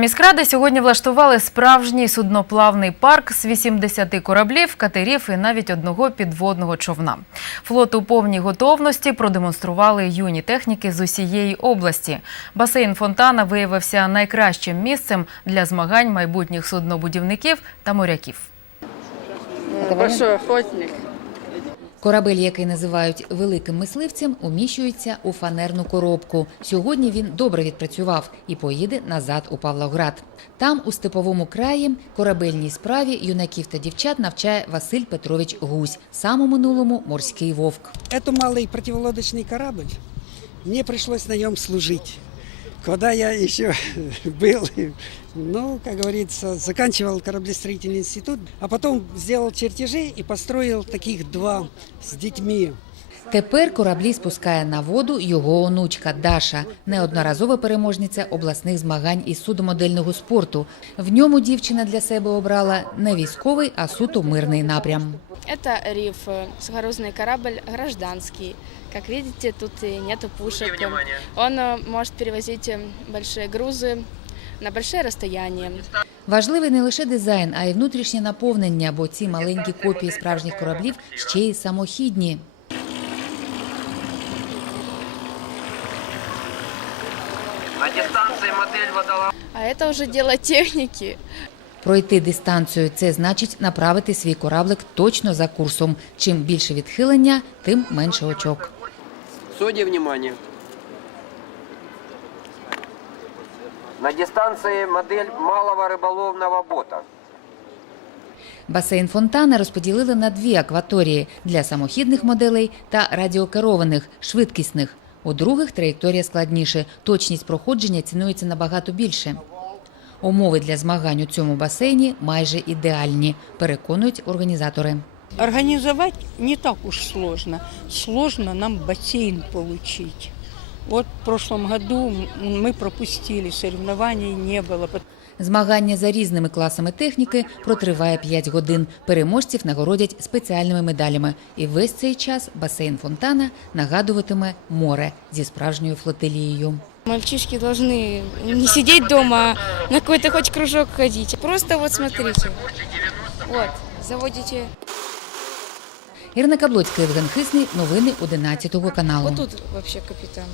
Міськради сьогодні влаштували справжній судноплавний парк з 80 кораблів, катерів і навіть одного підводного човна. Флот у повній готовності продемонстрували юні техніки з усієї області. Басейн фонтана виявився найкращим місцем для змагань майбутніх суднобудівників та моряків. Большой охотник. Корабель, який називають великим мисливцем, уміщується у фанерну коробку. Сьогодні він добре відпрацював і поїде назад у Павлоград. Там, у степовому краї, корабельній справі юнаків та дівчат навчає Василь Петрович Гусь, сам у минулому морський вовк. Это малый противолодочный корабль. Мне пришлось на нем служить. Когда я еще был, ну, как говорится, заканчивал кораблестроительный институт, а потом сделал чертежи и построил таких два с детьми. Тепер кораблі спускає на воду його онучка Даша, неодноразова переможниця обласних змагань із судомодельного спорту. В ньому дівчина для себе обрала не військовий, а суто мирний напрям. Это риф, э, сухорузный корабль гражданский. Как видите, тут и нету пушек. Он э, может перевозить э, большие грузы на большие расстояния. Важливий не лише дизайн, а й внутрішнє наповнення, бо ці маленькі копії справжніх кораблів ще й самохідні. На дистанции модель водолаза. А это уже дело техники. Пройти дистанцію це значить направити свій кораблик точно за курсом. Чим більше відхилення, тим менше очок. Судьи, внимание. На дистанции модель малого рыболовного бота. Басейн фонтана розподілили на дві акваторії для самохідних моделей та радіокерованих, швидкісних. У других траєкторія складніше. Точність проходження цінується набагато більше. Умови для змагань у цьому басейні майже ідеальні, переконують організатори. Организовать не так уж сложно. Сложно нам бассейн получить. Вот в прошлом году м- мы пропустили, соревнований не было. Змагання за різними класами техніки протриває 5 годин. Переможців нагородять спеціальними медалями. І весь цей час басейн фонтана нагадуватиме море зі справжньою флотилією. Мальчишки должны не сидеть дома, на какой-то хоть кружок ходить. Просто вот смотрите. Вот, заводите. Ірина Каблоцька, Євген Хисний. Новини 11 каналу. Вот тут вообще капитан.